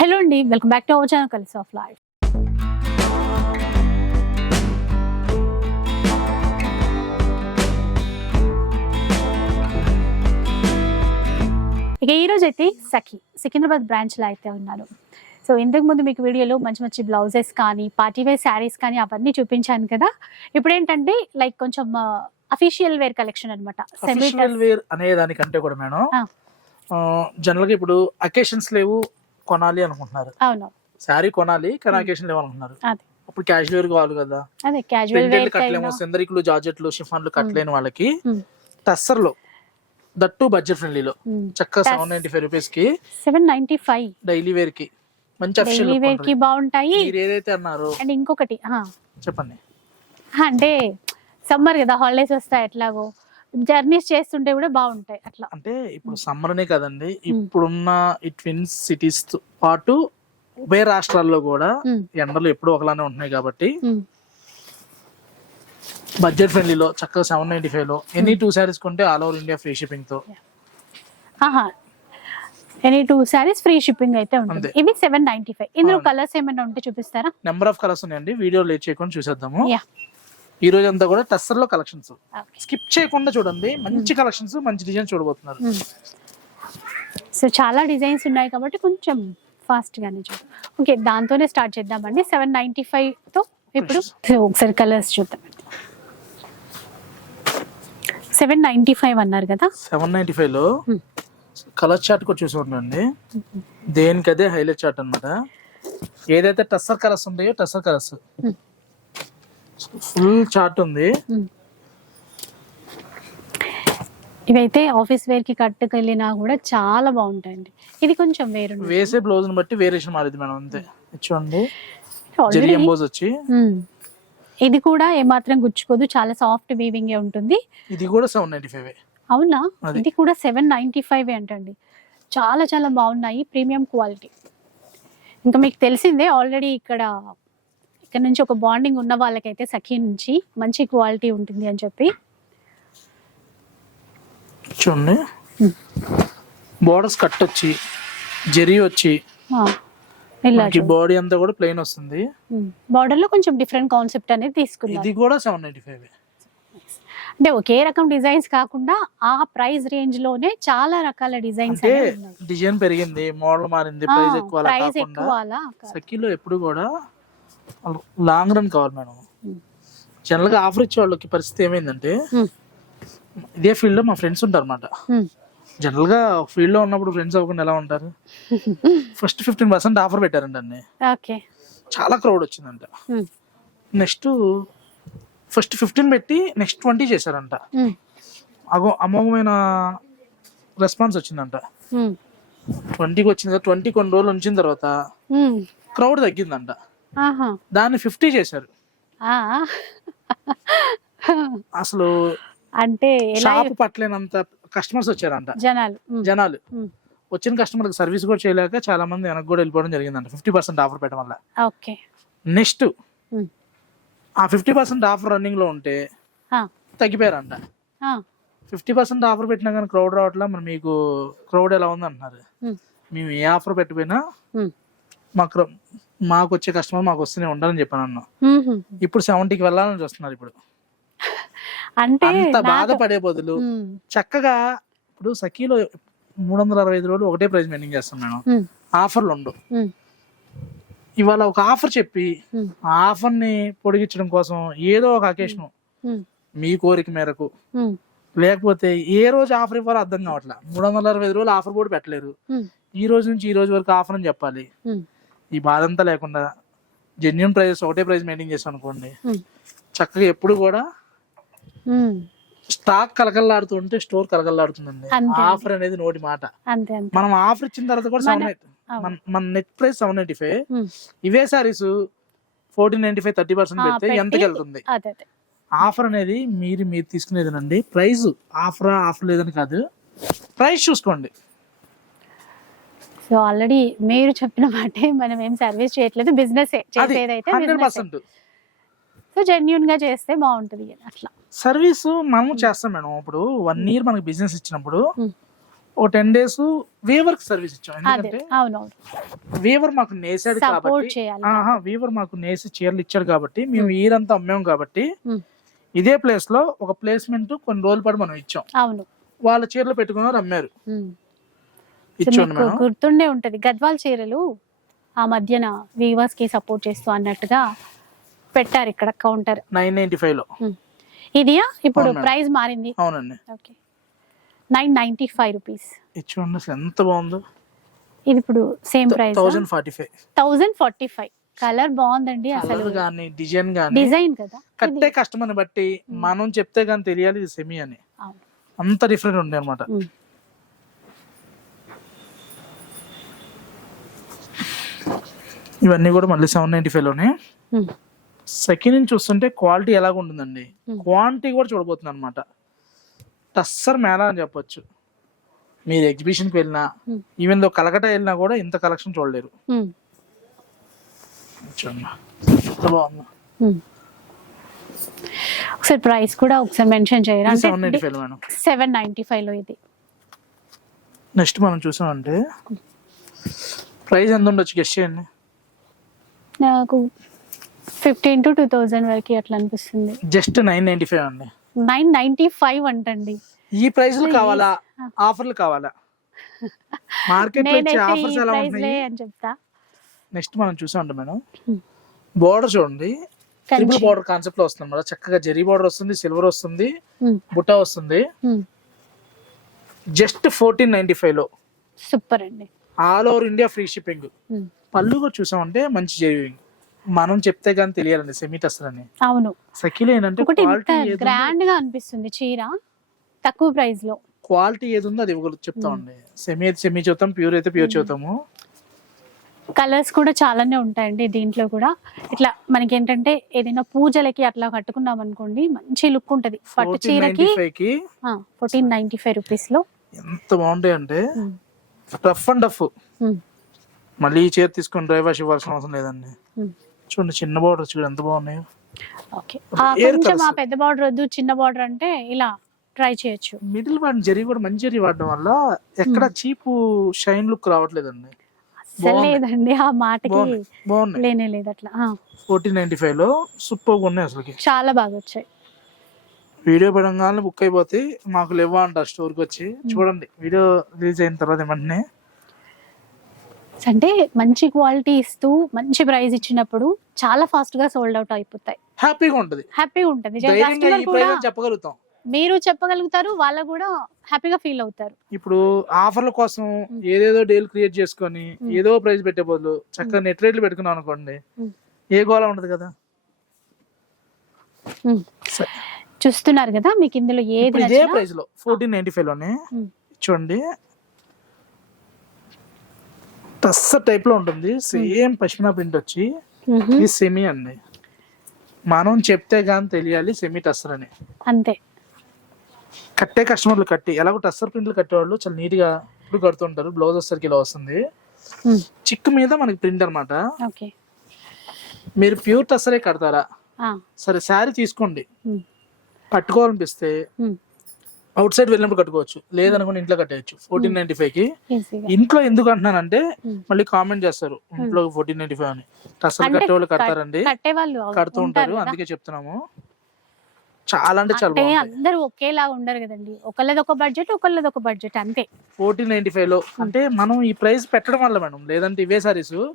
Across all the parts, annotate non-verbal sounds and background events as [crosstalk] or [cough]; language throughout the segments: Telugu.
హలో అండి welcome back to our channel కలిసి ఆఫ్ లైఫ్. ఇక ఈ రోజు అయితే సఖి సికింద్రాబాద్ బ్రాంచ్లో అయితే ఉన్నాను. సో ఇంతకు ముందు మీకు వీడియోలో మంచి మంచి బ్లౌజెస్ కానీ పార్టీ వేర్ శారీస్ కానీ అవన్నీ చూపించాను కదా. ఇప్పుడు ఏంటంటే లైక్ కొంచెం అఫీషియల్ వేర్ కలెక్షన్ అనమాట అఫీషియల్ వేర్ అనే దానికంటే కూడా మేడం ఆ. జనరల్గా ఇప్పుడు అకేషన్స్ లేవు కొనాలి అనుకుంటున్నారు. అవును. శారీ కొనాలి కానీ. అకేషన్ లేవు అనుకుంటున్నారు అదే. అప్పుడు క్యాషువల్ వేర్ కావాలి కదా. అదే క్యాజువల్ కట్టలేము సెందరికులు జార్జెట్లు షిఫాన్లు కట్టలేని వాళ్ళకి Hmm. టస్సర్లో దట్టు బడ్జెట్ ఫ్రెండ్లీలో చక్కగా. సెవెన్ నైన్టీ ఫైవ్ రూపీస్కి సెవెన్ నైన్టీ ఫైవ్. డైలీ వేర్కి మంచి డైలీ వేర్కి బాగుంటాయి. మీరు ఏదైతే అన్నారో. అండ్ ఇంకొకటి చెప్పండి. అంటే సమ్మర్ కదా హాలిడేస్ వస్తాయి ఎట్లాగో. జర్నీస్ చేస్తుంటే కూడా బాగుంటాయి అట్లా. అంటే ఇప్పుడు సమ్మర్ అనే కదండి. ఇప్పుడున్న ఈ ట్విన్స్ సిటీస్తో పాటు ఉభయ రాష్ట్రాల్లో కూడా ఎండలు ఎప్పుడు ఒకలానే ఉంటున్నాయి కాబట్టి బడ్జెట్ ఫ్రెండ్లీలో చక్కగా సెవెన్ నైన్టీ ఫైవ్లో ఎనీ టూ శారీస్ కొంటే all over India free షిప్పింగ్తో any two sarees free shipping అయితే ఉంటుంది. ఇవి సెవెన్ నైన్టీ ఫైవ్. ఇందులో. కలర్స్ ఏమైనా ఉంటే చూపిస్తారా? నెంబర్ ఆఫ్ కలర్స్ ఉన్నాయండి వీడియో లేట్ చేయకుండా చూసేద్దాము. యా. ఈ రోజు అంతా కూడా టస్సర్లో కలెక్షన్స్ స్కిప్ చేయకుండా చూడండి. మంచి కలెక్షన్స్ మంచి డిజైన్ చూడబోతున్నారు. సో చాలా డిజైన్స్ ఉన్నాయి కాబట్టి కొంచెం ఫాస్ట్ గానే చూద్దాం ఓకే దాంతోనే స్టార్ట్ చేద్దామండి. సెవెన్ నైన్టీ ఫైవ్తో ఇప్పుడు ఒకసారి కలర్స్ చూద్దాం. సెవెన్ నైన్టీ ఫైవ్ అన్నారు కదా? సెవెన్ నైన్టీ ఫైవ్లో. కలర్ చార్ట్ కూడా చూసి ఉండండి. దేనికి అదే హైలైట్ చార్ట్ అన్నమాట. ఏదైతే టస్సర్ కలర్స్ ఉంటాయో టస్సర్ కలర్స్. ఫుల్ చార్ట్ ఉంది. ఇవైతే ఆఫీస్ వేర్కి కట్టుకెళ్ళినా కూడా చాలా బాగుంటాయండి. ఇది కొంచెం వేరు వేసే బ్లౌజ్ని బట్టి వేరియేషన్ మారింది మేడం అంతే. చూడండి. జరి ఎంబోజ్ వచ్చి. ఇది కూడా ఏమాత్రం గుచ్చుకోదు. చాలా సాఫ్ట్ వీవింగ్ ఉంటుంది. ఇది కూడా సెవెన్ నైన్టీ ఫైవ్ అవునా. ఇది కూడా సెవెన్ నైన్టీ ఫైవ్ అంటండి. చాలా చాలా బాగున్నాయి. Premium quality. ఇంకా మీకు తెలిసిందే ఆల్రెడీ ఇక్కడ ఇక్కడ నుంచి ఒక బాండింగ్ ఉన్న వాళ్ళకైతే సఖీ నుంచి మంచి క్వాలిటీ ఉంటుంది అని చెప్పి. చూడండి. బోర్డర్స్ కట్ వచ్చి జెరీ వచ్చి మనకి బాడీ అంతా కూడా ప్లెయిన్ వస్తుంది. బార్డర్లో కొంచెం డిఫరెంట్ కాన్సెప్ట్ అనేది తీసుకున్నారు ఇది కూడా సెవెన్ నైన్టీ ఫైవ్ అంటే ఒకే రకం డిజైన్స్ కాకుండా ఆ ప్రైస్ రేంజ్లోనే చాలా రకాల డిజైన్స్ డిజైన్ పెరిగింది మోడల్ మారింది ప్రైస్ ఎక్కువ. సఖీలో ఎప్పుడు కూడా లాంగ్ రన్ కావాలి మేడం. జనరల్గా ఆఫర్ ఇచ్చే వాళ్ళకి పరిస్థితి ఏమైందంటే. ఇదే ఫీల్డ్లో మా ఫ్రెండ్స్ ఉంటారు అనమాట. జనరల్గా ఫీల్డ్లో ఉన్నప్పుడు ఫ్రెండ్స్ అవ్వకుండా ఎలా ఉంటారు ఫస్ట్ ఫిఫ్టీన్ పర్సెంట్ ఆఫర్ పెట్టారంట అన్ని ఓకే చాలా క్రౌడ్ వచ్చిందంట. నెక్స్ట్ ఫస్ట్ ఫిఫ్టీన్ పెట్టి నెక్స్ట్ ట్వంటీ చేశారంట. అగో అమోఘమైన రెస్పాన్స్ వచ్చిందంట. ట్వంటీకి వచ్చింది ట్వంటీ కొన్ని రోజులు ఉంచిన తర్వాత. క్రౌడ్ తగ్గిందంట దాన్ని ఫిఫ్టీ చేశారు. అసలు అంటే షాప్ పట్టలేనంత కస్టమర్స్ వచ్చారంట. జనాలు. జనాలు. వచ్చిన కస్టమర్కి సర్వీస్ కూడా చేయలేక చాలా మంది వెనక్కి కూడా వెళ్ళిపోవడం జరిగిందంట. ఫిఫ్టీ పర్సెంట్ ఆఫర్ పెట్టడం వల్ల. ఓకే. నెక్స్ట్ ఆ ఫిఫ్టీ పర్సెంట్ ఆఫర్ రన్నింగ్లో ఉంటే తగ్గిపోయారంట. ఫిఫ్టీ పర్సెంట్ ఆఫర్ పెట్టినా కానీ క్రౌడ్ రావట్లా మరి మీకు క్రౌడ్ ఎలా ఉంది అంటున్నారు మేము ఏ ఆఫర్ పెట్టిపోయినా మాకు మాకు వచ్చే కస్టమర్ మాకు వస్తూనే ఉండాలని చెప్పాను అన్న. ఇప్పుడు సెవెంటీకి వెళ్ళాలని చూస్తున్నారు ఇప్పుడు. అంటే అంత బాధపడే బదులు చక్కగా ఇప్పుడు సఖీలో మూడు వందల అరవై ఐదు రోజులు ఒకటే ప్రైస్ మెయింటైన్ చేస్తున్నాను ఆఫర్లు ఉండవు ఉమ్, ఇవాళ ఒక ఆఫర్ చెప్పి ఆ ఆఫర్ని పొడిగించడం కోసం ఏదో ఒక అకేషన్ మీ కోరిక మేరకు. లేకపోతే ఏ రోజు ఆఫర్ ఇవ్వాలో అర్థం కావట్లా. మూడు వందల అరవై ఐదు రోజులు ఆఫర్ కూడా పెట్టలేరు. ఈ రోజు నుంచి ఈ రోజు వరకు ఆఫర్ అని చెప్పాలి. ఈ బాధ అంతా లేకుండా జెన్యున్ ప్రైస్ ఒకటే ప్రైస్ మెయింటైన్ చేసాం అనుకోండి. చక్కగా ఎప్పుడు కూడా. స్టాక్ కలకల్లాడుతూ ఉంటే స్టోర్ కలకల్లాడుతుందండి. ఆఫర్ అనేది నోటి మాట. మనం ఆఫర్ ఇచ్చిన తర్వాత కూడా సెవెన్ మన- ఎయిట్. మన net price seven ninety five ఇవే sarees fourteen ninety five thirty percent పెడితే ఎంతకి వెళ్తుంది? ఆఫర్ అనేది మీరు మీరు తీసుకునేదేనండి. ప్రైస్ ఆఫర్ ఆఫర్ లేదని కాదు. ప్రైస్ చూసుకోండి. సో ఆల్రెడీ మీరు చెప్పిన మాటే మనం ఏం సర్వీస్ చేయట్లేదు బిజినెస్ చేసేదైతే సో జెన్యున్గా చేస్తే బాగుంటది అట్లా. సర్వీస్ మనము చేస్తాం మేడం ఇప్పుడు వన్ ఇయర్ మనకి బిజినెస్ ఇచ్చినప్పుడు Hmm. ఒక టెన్ డేస్ వీవర్ సర్వీస్ ఇచ్చాం. ఎందుకంటే అవునవును. వీవర్ మాకు నేసాడు కాబట్టి వీవర్ మాకు నేసి చీరలు ఇచ్చాడు కాబట్టి మేము ఈరంతా అమ్మాం కాబట్టి ఉమ్. ఇదే ప్లేస్లో ఒక ప్లేస్మెంట్ కొన్ని రోజుల పాటు మనం ఇచ్చాం. అవును. వాళ్ళ చీరలు పెట్టుకున్నారు అమ్మారు. మీకు గుర్తుండే ఉంటది గద్వాల్ చీరలు ఆ మధ్యన వీవర్స్కి సపోర్ట్ చేస్తూ అన్నట్టుగా పెట్టారు ఇక్కడ కౌంటర్ నైన్ నైన్టీ ఫైవ్లో. ఇదియా? ఇప్పుడు. ప్రైస్ మారింది. అవునండి. Okay. Nine ninety five rupees. అసలు ఎంత బాగుందో. ఇది ఇప్పుడు same price thousand forty five. Thousand forty five. Colour బాగుందండి అసలు. కానీ డిజైన్ కానీ డిజైన్ కదా. కట్టే కస్టమర్ని బట్టి మనం చెప్తే కానీ తెలియాలి ఇది సెమీ అని. అంత డిఫరెంట్ ఉంది అనమాట ఇవన్నీ కూడా మళ్ళీ సెవెన్ నైన్టీ ఫైవ్లోనే. ఉమ్. సెకండ్ నుంచి చూస్తుంటే క్వాలిటీ ఎలాగ ఉంటుందండి. క్వాంటిటీ కూడా చూడబోతుంది అనమాట టస్సర్ మేళా అని చెప్పొచ్చు. మీరు ఎగ్జిబిషన్కి వెళ్ళినా. ఈవెన్ దో కలకటా వెళ్ళినా కూడా ఇంత కలెక్షన్ చూడలేరు. బాగుంది. ఒకసారి ప్రైస్ కూడా ఒకసారి మెన్షన్ చేయరా? సెవెన్ నైన్టీ ఫైవ్లో ఇది. నెక్స్ట్ మనం చూసామంటే ప్రైస్ ఎంత ఉండొచ్చు గెస్ట్ చేయండి. నాకు ఫిఫ్టీన్ టు టూ థౌజండ్ వరకు అట్లా అనిపిస్తుంది జస్ట్ నైన్ నైన్టీ ఫైవ్ అండి నైన్ నైన్టీ ఫైవ్ అంటండి ఈ Please. కావాలా. ఆఫర్లు కావాలా మార్కెట్ ఆఫర్స్ ఎలా ప్రైస్ ఉన్నాయి అని చెప్తా నెక్స్ట్ మనం చూసామంటే మేడం. బోర్డర్ చూడండి ట్రిపుల్. బోర్డర్ కాన్సెప్ట్లో వస్తుంది మేడం చక్కగా జెరీ బోర్డర్ వస్తుంది సిల్వర్ వస్తుంది. బుట్ట వస్తుంది. జస్ట్ ఫోర్టీన్ నైన్టీ ఫైవ్లో సూపర్ అండి all over India free shipping. పళ్ళు కూడా చూసామంటే మంచి జెరీవింగ్ మనం చెప్తే కానీ తెలియాలండి సెమీ టస్టర్ అని అవును. సకిల్ ఏంటంటే ఒకటి ఇంత గ్రాండ్గా అనిపిస్తుంది చీర తక్కువ ప్రైస్లో. క్వాలిటీ ఏది ఉందో అది ఇవ్వగల చెప్తామండి. సెమీ అయితే సెమీ చూద్దాం ప్యూర్ అయితే ప్యూర్ చూద్దాము. కలర్స్ కూడా చాలానే ఉంటాయండి దీంట్లో కూడా. ఇట్లా మనకి ఏంటంటే ఏదైనా పూజలకి అట్లా కట్టుకున్నాం అనుకోండి మంచి లుక్ ఉంటది. పట్టు చీరకి ఫోర్టీన్ నైన్టీ ఫైవ్ రూపీస్లో. ఎంత బాగుంటాయి అంటే. రఫ్ అండ్ డఫ్ ఉమ్. మళ్ళీ ఈ చీర తీసుకొని డ్రై వాష్ ఇవ్వాల్సిన అవసరం లేదండి. ఉమ్. చూడండి చిన్న బార్డర్ చూడు ఎంత బాగున్నాయో. ఓకే. కొంచెం ఆ. పెద్ద బార్డర్ వద్దు చిన్న బార్డర్ అంటే ఇలా ట్రై చేయొచ్చు. మిడిల్ వాడిని జరీ కూడా మంచి జరీ వాడడం వల్ల ఎక్కడ చీప్ షైన్ లుక్ రావట్లేదండి. అసలు. లేదండి ఆ మాటకి లేనే లేదు అట్లా. ఫోర్టీన్ నైన్టీ ఫైవ్లో సూపర్ ఉన్నాయి అసలుకి. చాలా బాగా వచ్చాయి. వీడియో పడంగానే బుక్ అయిపోతే మాకు లేవా అంటారు స్టోర్కి వచ్చి. చూడండి వీడియో రిలీజ్ అయిన తర్వాత వెంటనే అంటే మంచి క్వాలిటీ ఇస్తూ మంచి ప్రైస్ ఇచ్చినప్పుడు చాలా ఫాస్ట్గా సోల్డ్ అవుట్ అయిపోతాయి. హ్యాపీగా ఉంటది. హ్యాపీగా ఉంటుంది. చెప్పగలుగుతాం. మీరు చెప్పగలుగుతారు వాళ్ళకు కూడా హ్యాపీగా ఫీల్ అవుతారు. ఇప్పుడు ఆఫర్ల కోసం ఏదేదో డీల్ క్రియేట్ చేసుకొని. ఏదో ప్రైస్ పెట్టే బదులు చక్కగా నెట్ రేట్లు పెట్టుకున్నాం అనుకోండి. ఏ గోళ ఉండదు కదా. చూస్తున్నారు కదా మీకు ఇందులో ఏది ఇదే ప్రైస్లో ఫోర్టీన్ నైన్టీ ఫైవ్లోనే. చూడండి. టస్సర్ టైప్లో ఉంటుంది. సేమ్ పశ్మినా ప్రింట్ వచ్చి. ఇది సెమీ అండి. మనం చెప్తే గానీ తెలియాలి సెమీ టస్సర్ అని అంతే. కట్టే కస్టమర్లు కట్టి ఎలాగో టస్సర్ ప్రింట్లు కట్టేవాళ్ళు చాలా నీట్గా ఇప్పుడు కడుతుంటారు. బ్లౌజ్ వచ్చేసరికి ఇలా వస్తుంది. చిక్కు మీద మనకి ప్రింట్ అన్నమాట. ఓకే. మీరు ప్యూర్ టస్సరే కడతారా? సరే శారీ తీసుకోండి. ఉమ్. అవుట్ సైడ్ వెళ్ళినప్పుడు కట్టుకోవచ్చు. లేదనుకోండి ఇంట్లో కట్టేయచ్చు. ఫోర్టీన్ నైన్టీ ఫైవ్కి. ఇంట్లో ఎందుకు అంటున్నానంటే ఉమ్. మళ్ళీ కామెంట్ చేస్తారు. ఇంట్లో ఫోర్టీన్ నైన్టీ ఫైవ్ అని అంటే కట్టే వాళ్ళు కడతారండి. కడుతూ ఉంటారు. అందుకే చెప్తున్నాము. చాలా అంటే చాలా అందరూ ఒకేలా ఉండరు కదండి. ఒకళ్ళది ఒక బడ్జెట్ ఒకళ్ళది ఒక బడ్జెట్ అంతే. ఫోర్టీన్ నైన్టీ ఫైవ్లో అంటే మనం ఈ ప్రైస్ పెట్టడం వల్ల మేడం. లేదంటే ఇవే sarees.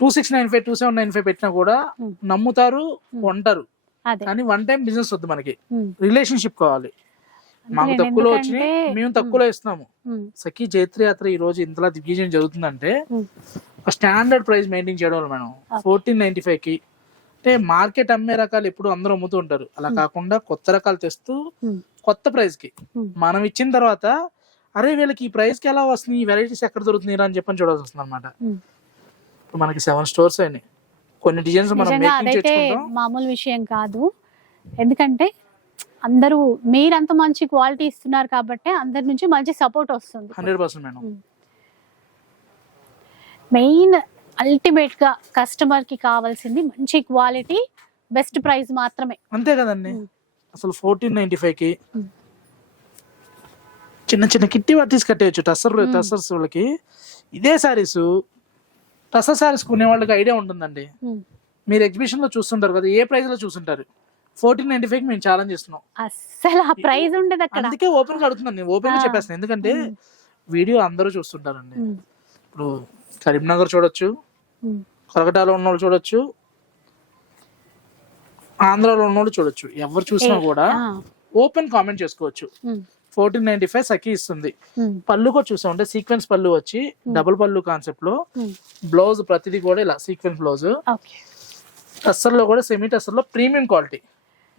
Two six nine five two seven nine five పెట్టినా కూడా. నమ్ముతారు. కొంటారు. అదే. కానీ వన్ టైం బిజినెస్ వద్దు మనకి. రిలేషన్షిప్ కావాలి. మాకు తక్కువలో వచ్చినాయి మేము తక్కువలో ఇస్తున్నాము. సఖీ జైత్రి యాత్ర ఈ రోజు ఇంతలా దిగ్విజయం జరుగుతుందంటే స్టాండర్డ్ ప్రైస్ మెయింటైన్ చేయడం వల్ల మేడం. ఫోర్టీన్ నైన్టీ ఫైవ్కి అంటే మార్కెట్ అమ్మే రకాలు ఎప్పుడు అందరూ అమ్ముతూ ఉంటారు. అలా కాకుండా కొత్త రకాలు తెస్తూ. కొత్త ప్రైస్కి. మనం ఇచ్చిన తర్వాత అరే వీళ్ళకి ఈ ప్రైస్కి ఎలా వస్తుంది ఈ వెరైటీస్ ఎక్కడ దొరుకుతున్నాయి అని చెప్పని చూడాల్సి వస్తుంది అనమాట. ఇప్పుడు మనకి సెవెన్ స్టోర్స్ అయినాయి. కొన్ని డిజైన్స్ మనం మామూలు విషయం కాదు. ఎందుకంటే అందరూ మీరంత మంచి క్వాలిటీ ఇస్తున్నారు కాబట్టి అందరి నుంచి మంచి సపోర్ట్ వస్తుంది. Hundred percent madam. మెయిన్ అల్టిమేట్గా కస్టమర్కి కావాల్సింది మంచి క్వాలిటీ బెస్ట్ ప్రైస్ మాత్రమే. అంతే కదండి. అసలు ఫోర్టీన్ నైన్టీ ఫైవ్కి. చిన్న చిన్న కిట్టి పట్టీస్ కట్టేయచ్చు టస్సర్ మ్మ్. టస్సర్స్ వాళ్ళకి. ఇదే శారీస్ టస్సర్ శారీస్ కొనే వాళ్ళకి ఐడియా ఉంటుందండి. మీరు ఎగ్జిబిషన్లో చూస్తుంటారు కదా ఏ ప్రైస్లో చూస్తుంటారు ఫోర్టీన్ నైన్టీ ఫైవ్ మేము ఛాలెంజ్ చేస్తున్నాం అస్సలు ఆ ప్రైస్ ఉండదు అక్కడ అందుకే ఓపెన్గా అడుగుతున్నాను నేను ఓపెన్గా. చెప్పేస్తాను ఎందుకంటే. వీడియో అందరూ చూస్తుంటారండి. ఇప్పుడు కరీంనగర్ చూడొచ్చు. కలకటాలో ఉన్నోళ్ళు చూడొచ్చు ఆంధ్రాలో ఉన్నోళ్ళు చూడొచ్చు ఎవరు చూసినా కూడా. ఓపెన్ కామెంట్ చేసుకోవచ్చు. ఫోర్టీన్ నైన్టీ ఫైవ్ సఖీ ఇస్తుంది. పళ్ళు కూడా చూసామంటే సీక్వెన్స్ పళ్ళు వచ్చి డబుల్ పళ్ళు కాన్సెప్ట్లో. బ్లౌజ్ ప్రతిదీ కూడా ఇలా సీక్వెన్స్ బ్లౌజ్ ఓకే టస్సర్లో కూడా సెమీ టస్సర్లో ప్రీమియం క్వాలిటీ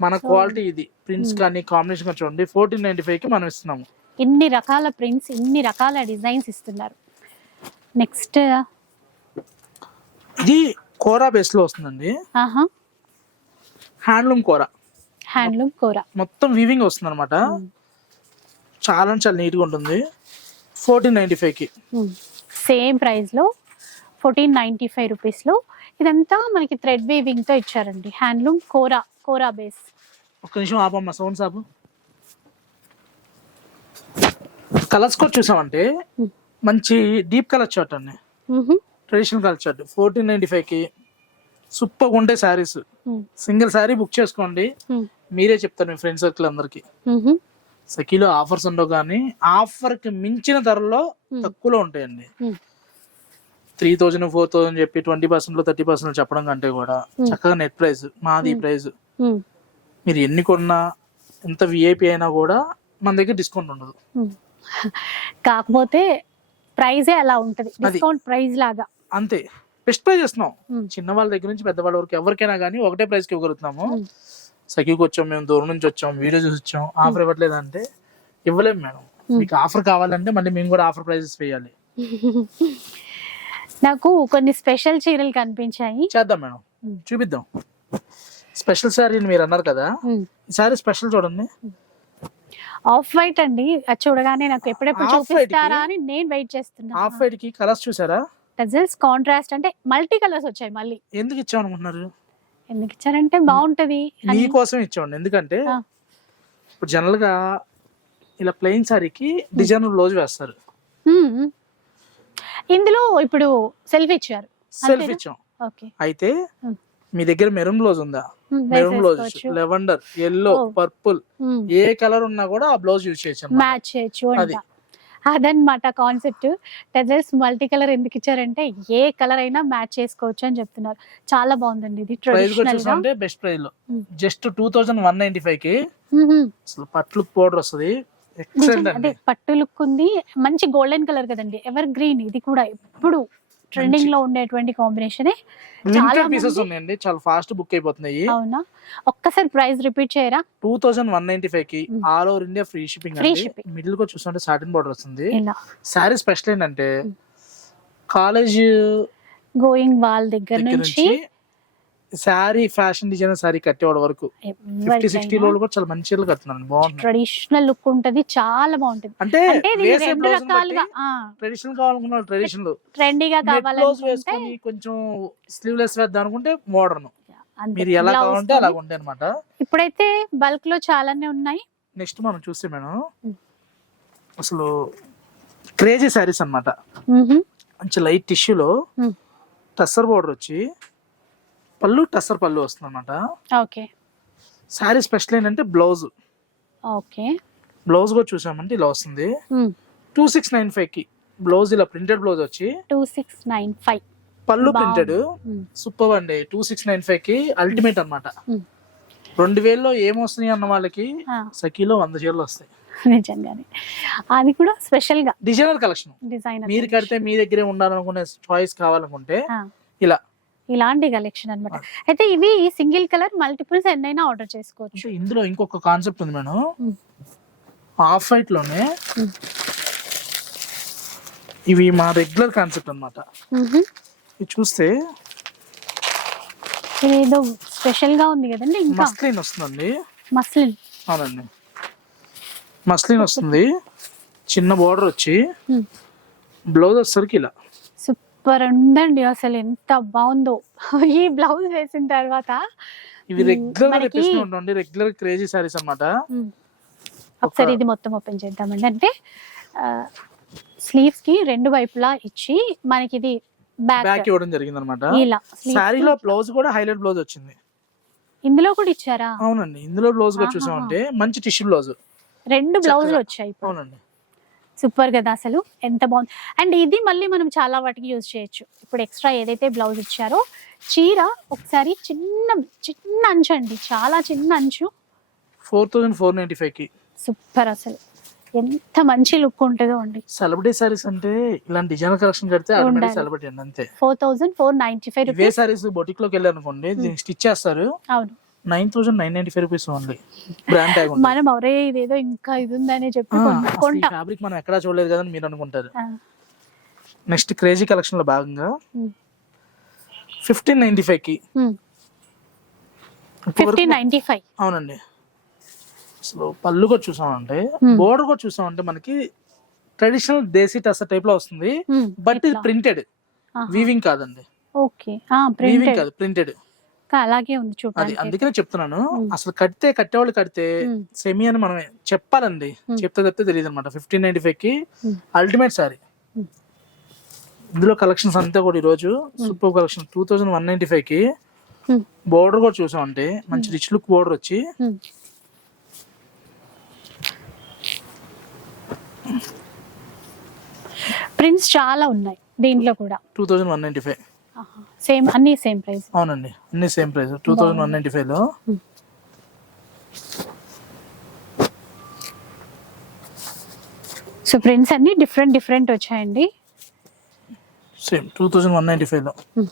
మన క్వాలిటీ ఇది. ప్రింట్స్ కానీ కాంబినేషన్ చూడండి. ఫోర్టీన్ నైన్టీ ఫైవ్కి మనం ఇస్తున్నాము. ఇన్ని రకాల ప్రింట్స్ ఇన్ని రకాల డిజైన్స్ ఇస్తున్నారు. నెక్స్ట్ ఇది కోరా బేస్లో వస్తుందండి. ఆహా. హ్యాండ్లూమ్ కోర. హ్యాండ్లూమ్ కూర. మొత్తం వీవింగ్ వస్తుంది అనమాట చాలా చాలా నీట్గా ఉంటుంది. ఫోర్టీన్ నైన్టీ ఫైవ్కి సేమ్ ప్రైస్లో ఫోర్టీన్ నైన్టీ ఫైవ్ రూపీస్లో ఇదంతా మనకి థ్రెడ్ వీవింగ్తో ఇచ్చారండి. హ్యాండ్లూమ్ కోరా కోరా బేస్ ఒక్క నిమిషం ఆపమ్మా సౌండ్ సాపు. కలర్స్ కూడా చూసామంటే. మంచి డీప్ కలర్ చార్ట్ అండి. Traditional colour chart fourteen ninety ఫైవ్కి సూపర్ ఉండే శారీస్ సింగిల్ శారీ బుక్ చేసుకోండి. మీరే చెప్తారు మీ ఫ్రెండ్ సర్కిల్ అందరికి. సఖీలో ఆఫర్స్ ఉండవు కానీ ఆఫర్కి మించిన ధరలో. తక్కువలో ఉంటాయండి. త్రీ థౌజండ్ ఫోర్ థౌజండ్ చెప్పి ట్వంటీ పర్సెంట్లో థర్టీ పర్సెంట్ చెప్పడం కంటే కూడా. చక్కగా నెట్ ప్రైస్ మాది ప్రైస్ మీరు ఎన్ని కొన్నా ఎంత విఐపి అయినా కూడా మన దగ్గర డిస్కౌంట్ ఉండదు. కాకపోతే ప్రైజే అలా ఉంటది. డిస్కౌంట్ ప్రైస్ లాగా. అంతే. బెస్ట్ ప్రైస్ ఇస్తున్నాం. చిన్న వాళ్ళ దగ్గర నుంచి పెద్ద వాళ్ళ వరకు ఎవరికైనా కానీ ఒకటే ప్రైస్కి ఇవ్వగలుగుతున్నాము. సఖీకి వచ్చాం మేము దూరం నుంచి వచ్చాం వీడియో చూసి వచ్చాం ఆఫర్ ఇవ్వట్లేదు అంటే ఇవ్వలేము మేడం. మీకు ఆఫర్ కావాలంటే మళ్ళీ మేము కూడా ఆఫర్ ప్రైజెస్ వేయాలి. [laughs] నాకు కొన్ని స్పెషల్ చీరలు కనిపించాయి. చేద్దాం మేడం. చూపిద్దాం. స్పెషల్ శారీ మీరు అన్నారు కదా. ఈ శారీ స్పెషల్ చూడండి. ఆఫ్ వైట్ అండి. అది చూడగానే నాకు ఎప్పుడెప్పుడు చూపిస్తారా అని నేను వెయిట్ చేస్తున్నా. హాఫ్ వైట్కి కలర్స్ చూసారా? Tassels contrast. అంటే మల్టీ కలర్స్ వచ్చాయి మళ్ళీ. ఎందుకు ఇచ్చాం అనుకుంటున్నారు? ఎందుకు ఇచ్చారంటే బాగుంటది అని. మీకోసం ఇచ్చామండి ఎందుకంటే. ఇప్పుడు జనరల్గా ఇలా ప్లెయిన్ శారీకి డిజైనర్ బ్లౌజ్ వేస్తారు. ఇందులో ఇప్పుడు సెల్ఫ్ ఇచ్చారు. సెల్ఫ్? ఇచ్చాం. అయితే. మీ దగ్గర మెరూన్ బ్లౌజ్ ఉందా? Maroon blouse lavender yellow. Purple ఏ కలర్ ఉన్నా కూడా ఆ బ్లౌజ్ యూజ్ చేయొచ్చు. మ్యాచ్ చేయొచ్చు అది. అదనమాట కాన్సెప్ట్ టెజల్స్ మల్టీ కలర్ ఎందుకు ఇచ్చారంటే ఏ కలర్ అయినా మ్యాచ్ చేసుకోవచ్చు అని చెప్తున్నారు. చాలా బాగుందండి ఇది ట్రెడిషనల్ బెస్ట్ ప్రైస్లో. Just two thousand one ninety ఫైవ్కి పట్లు పౌడర్ వస్తుంది. అదే పట్టు లుక్ ఉంది. మంచి గోల్డెన్ కలర్ కదండి. ఎవర్ గ్రీన్ ఇది కూడా ఎప్పుడు ట్రెండింగ్లో ఉండేటువంటి కాంబినేషన్. చాలా లిమిటెడ్ పీసెస్ ఉన్నాయండి. చాలా ఫాస్ట్ బుక్ అయిపోతున్నాయి. అవునా? ఒక్కసారి ప్రైస్ రిపీట్ చేయరా? టూ థౌసండ్ వన్ నైన్టీ ఫైవ్కి. All over India free shipping. Middle కూడా చూస్తుంటే సాటిన్ బార్డర్ వస్తుంది. శారీ స్పెషల్ ఏంటంటే. కాలేజ్ గోయింగ్ వాల్ దగ్గర నుంచి శారీ ఫ్యాషన్ డిజైనర్ శారీ కట్టేవాడు వరకు ఫిఫ్టీ సిక్స్టీ రోజులు కూడా చాలా మంచి కడుతున్నాను బాగుంది ట్రెడిషనల్ లుక్ ఉంటది చాలా బాగుంటది అంటే రెండు రకాలుగా ట్రెడిషనల్ కావాలనుకున్న ట్రెడిషనల్ ట్రెండీగా కావాలనుకుంటే కొంచెం స్లీవ్లెస్ వేద్దాం అనుకుంటే మోడర్న్. మీరు ఎలా కావాలంటే. అలా ఉంటాయి అనమాట ఇప్పుడైతే బల్క్లో చాలానే ఉన్నాయి నెక్స్ట్ మనం చూస్తే మేడం. అసలు క్రేజీ శారీస్ అన్నమాట మ్హూ. మంచి లైట్ టిష్యూలో. టస్సర్ బోర్డర్ వచ్చి పళ్ళు టస్సర్ పళ్ళు వస్తుంది అనమాట ఓకే. శారీ స్పెషల్ ఏంటంటే బ్లౌజ్. ఓకే. బ్లౌజ్ కూడా చూసామంటే ఇలా వస్తుంది. టూ సిక్స్ నైన్ ఫైవ్కి బ్లౌజ్ ఇలా ప్రింటెడ్ బ్లౌజ్ వచ్చి టూ సిక్స్ నైన్ ఫైవ్. పళ్ళు. ప్రింటెడ్. సూపర్ అండి. టూ సిక్స్ నైన్ ఫైవ్కి అల్టిమేట్ అన్నమాట. మ్. రెండు వేల్లో ఏమొస్తున్నాయి అన్న వాళ్ళకి సఖీలో వంద చీరలు వస్తాయి. నిజంగానే. అది కూడా స్పెషల్గా డిజైనర్ కలెక్షన్. డిజైనర్ మీరు కడితే మీ దగ్గరే ఉండాలనుకునే చాయిస్ కావాలనుకుంటే ఇలా ఇలాంటి కలెక్షన్ అన్నమాట. అయితే ఇవి సింగిల్ కలర్ మల్టిపుల్స్ ఎన్నైనా ఆర్డర్ చేసుకోవచ్చు. ఇందులో ఇంకొక కాన్సెప్ట్ ఉంది మేడం. ఆఫ్ వైట్లోనే. ఇవి మా రెగ్యులర్ కాన్సెప్ట్ అన్నమాట. మ్హూ. ఇది చూస్తే ఇదేదో స్పెషల్గా ఉంది కదండి ఇంకా. మస్లిన్ వస్తుందండి. మస్లిన్ అవునండి. మస్లిన్ వస్తుంది. చిన్న బార్డర్ వచ్చి. బ్లౌజ్ వచ్చేసరికి ఇలా సూపర్ ఉందండి అసలు ఎంత బాగుందో. ఈ బ్లౌజ్ వేసిన తర్వాత ఇవి రెగ్యులర్గా మనకి- తెప్పిస్తూ ఉంటాండి రెగ్యులర్ క్రేజీ సారీస్ అన్నమాట. ఒకసారి ఇది మొత్తం ఓపెన్ చేద్దామండి. అంటే స్లీవ్స్కి రెండు వైపులా ఇచ్చి మనకి ఇది బ్యాక్ ఇవ్వడం జరిగింది అనమాట ఇలా కి- బ్లౌజ్ కూడా హైలైట్ బ్లౌజ్ వచ్చింది. ఇందులో కూడా ఇచ్చారా? అవునండి ఇందులో బ్లౌజ్గా ఆహాహా. చూసామంటే మంచి టిష్యూ బ్లౌజ్ రెండు బ్లౌజులు. వచ్చాయి అవునండి. సూపర్ కదా అసలు. ఎంత బాగుంది. అండ్ ఇది మళ్ళీ మనం చాలా వాటికి యూజ్ చేయొచ్చు. ఇప్పుడు ఎక్స్ట్రా ఏదైతే బ్లౌజ్ ఇచ్చారో చీర ఒకసారి చిన్న చిన్న అంచు అండి. చాలా చిన్న అంచు. ఫోర్ థౌసండ్ ఫోర్ నైన్టీ ఫైవ్కి. సూపర్ అసలు. ఎంత మంచి లుక్ ఉంటుందో అండి. సెలబ్రిటీ సారీస్ అంటే ఇలాంటి డిజైన్ కలెక్షన్ కడితే. సెలబ్రిటీ అండి అంతే. Four thousand four ninety five ఇవే సారీస్ బొటిక్లోకి వెళ్ళారు అనుకోండి స్టిచ్ చేస్తారు. అవును. Nine thousand nine ninety five rupees only brand tag మనం ఒరే ఇదేదో ఇంకా ఇది ఉందని చెప్పి కొన్- కొంటాం ఫ్యాబ్రిక్ మనం ఎక్కడా చూడలేదు కదా అని మీరు అనుకుంటారు. ఆ, నెక్స్ట్ క్రేజీ కలెక్షన్లో భాగంగా ఉమ్, ఫిఫ్టీన్ నైన్టీ ఫైవ్కి. ఉమ్. ఫిఫ్టీన్ నైన్టీ ఫైవ్ అవునండి. అసలు పళ్ళు కూడా చూసామంటే. బోర్డర్ కూడా చూసామంటే మనకి ట్రెడిషనల్ దేశీ టస టైప్లో వస్తుంది. బట్ ఇది. ప్రింటెడ్. వీవింగ్ కాదండి. ఓకే. ఆ వీవింగ్ కాదు ప్రింటెడ్ అలాగే ఉంది అది చూడడానికి అందుకనే చెప్తున్నాను. అసలు కడితే కట్టేవాళ్ళు కడితే. సెమీ అని మనం చెప్పాలండి. చెప్తే చెప్తే తెలియదు అనమాట ఫిఫ్టీన్ నైన్టీ ఫైవ్కి. అల్టిమేట్ సారీ. ఇందులో కలెక్షన్స్ అంతా కూడా ఈరోజు super collection. Two thousand one ninety ఫైవ్కి ఉమ్, బోర్డర్ కూడా చూసామంటే మంచి రిచ్ లుక్ బోర్డర్ వచ్చి. ఉమ్. ప్రింట్స్ చాలా ఉన్నాయి దీంట్లో కూడా. Two thousand one ninety five. Same అన్ని సేమ్ ప్రైస్. అవునండి అన్ని same price. Two thousand one ninety ఫైవ్లో. సో ప్రింట్స్ అన్ని డిఫరెంట్ డిఫరెంట్ వచ్చాయండి. Same two thousand one ninety ఫైవ్లో. Hmm.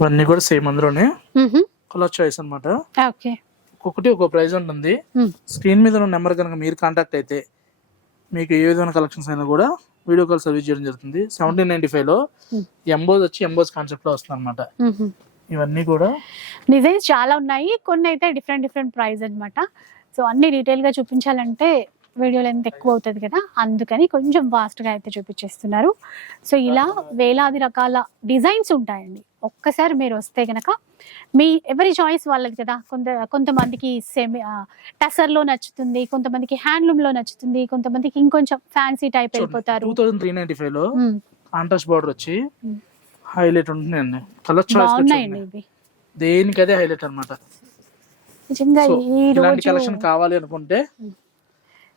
ఇవన్నీ కూడా సేమ్ అందులోనే. కలర్ చాయిస్ అన్నమాట. ఓకే. ఒక్కొక్కటి ఒక్కొక్క ప్రైస్ ఉంటుంది. స్క్రీన్ మీద ఉన్న నెంబర్ కనుక మీరు కాంటాక్ట్ అయితే మీకు ఏ విధమైన కలెక్షన్స్ అయినా కూడా వీడియో కాల్ సర్వీస్ చేయడం జరుగుతుంది. సెవెంటీన్ నైన్టీ ఫైవ్లో. ఎంబోజ్ వచ్చి ఎంబోజ్ కాన్సెప్ట్లో వస్తుంది అనమాట ఇవన్నీ కూడా డిజైన్స్ చాలా ఉన్నాయి. కొన్ని అయితే డిఫరెంట్ డిఫరెంట్ ప్రైస్ అన్నమాట. సో అన్ని డీటెయిల్గా చూపించాలంటే వీడియో లెంత్ ఎక్కువ అవుతుంది కదా. అందుకని కొంచెం fast గా అయితే చూపించేస్తున్నారు. సో ఇలా వేలాది రకాల డిజైన్స్ ఉంటాయండి. ఒక్కసారి మీరు వస్తే గనక మీ ఎవరి చాయిస్ వాళ్ళది కదా కొంత కొంతమందికి సెమి టసర్లో నచ్చుతుంది కొంతమందికి హ్యాండ్లూమ్లో నచ్చుతుంది కొంతమందికి ఇంకొంచెం ఫ్యాన్సీ టైప్ వెళ్ళిపోతారు. టూ థౌసండ్ త్రీ నైన్టీ ఫైవ్లో కాంట్రాస్ట్ బార్డర్ వచ్చి. హైలైట్ ఉంటుందండి. కలర్ చాయిస్ దేనికి అదే హైలైట్ అనమాట నిజంగా ఈ కలెక్షన్ కావాలి అనుకుంటే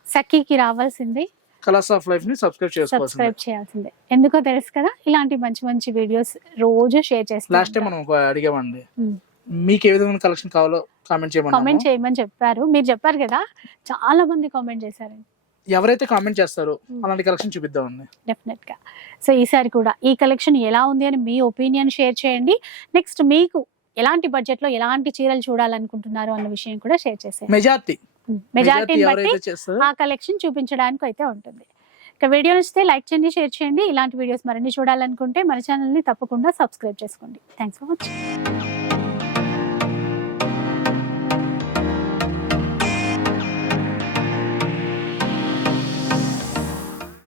సఖీకి రావాల్సింది కలర్స్ ఆఫ్ లైఫ్ని సబ్స్క్రైబ్ చేసుకోవాల్సింది. సబ్స్క్రైబ్ చేయాల్సిందే. ఎందుకో తెలుసు కదా ఇలాంటి మంచి మంచి వీడియోస్ రోజు షేర్ లాస్ట్ టైం మనం అడిగామండి. మీకు ఏ విధమైన కలెక్షన్ కావాలో కామెంట్ చేయమని కామెంట్ చేయమని చెప్పారు. మీరు చెప్పారు కదా చాలా మంది కామెంట్ చేశారండి. ఎవరైతే కామెంట్ చేస్తారో అలాంటి కలెక్షన్ చూపిద్దామండి. డెఫినెట్గా. సో ఈసారి కూడా ఈ కలెక్షన్ ఎలా ఉంది అని మీ ఒపీనియన్ షేర్ చేయండి. నెక్స్ట్ మీకు ఎలాంటి బడ్జెట్లో ఎలాంటి చీరలు చూడాలనుకుంటున్నారు అన్న విషయం కూడా షేర్ చేసేయండి. మెజార్టీ మెజారిటీని బట్టి ఆ కలెక్షన్ చూపించడానికి అయితే ఉంటుంది. ఇక వీడియో నచ్చితే లైక్ చేయండి షేర్ చేయండి. ఇలాంటి వీడియోస్ మరిన్ని చూడాలనుకుంటే మన ఛానల్ని తప్పకుండా సబ్స్క్రైబ్ చేసుకోండి. Thanks for watching